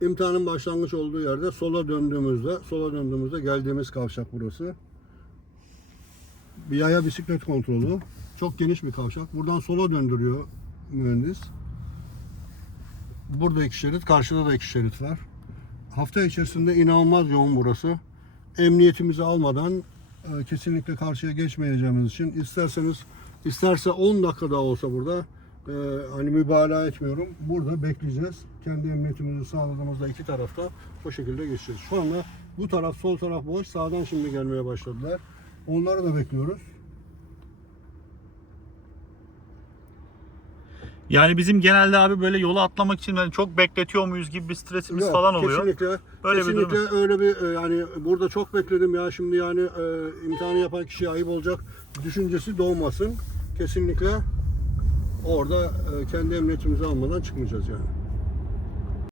İmtihanın başlangıç olduğu yerde sola döndüğümüzde, sola döndüğümüzde geldiğimiz kavşak burası. Bir yaya bisiklet kontrolü. Çok geniş bir kavşak. Buradan sola döndürüyor mühendis. Burada iki şerit, karşıda da iki şerit var. Hafta içerisinde inanılmaz yoğun burası. Emniyetimizi almadan e, kesinlikle karşıya geçmeyeceğimiz için isterseniz isterse 10 dakika daha olsa burada e, hani mübalağa etmiyorum. Burada bekleyeceğiz. Kendi emniyetimizi sağladığımızda iki tarafta o şekilde geçeceğiz. Şu anda bu taraf sol taraf boş. Sağdan şimdi gelmeye başladılar. Onları da bekliyoruz. Yani bizim genelde abi böyle yolu atlamak için hani çok bekletiyor muyuz gibi bir stresimiz Yok, falan oluyor. Kesinlikle. Böyle bir kesinlikle durum. öyle bir e, yani burada çok bekledim ya şimdi yani e, imtihanı yapan kişiye ayıp olacak düşüncesi doğmasın. Kesinlikle orada e, kendi emniyetimizi almadan çıkmayacağız yani.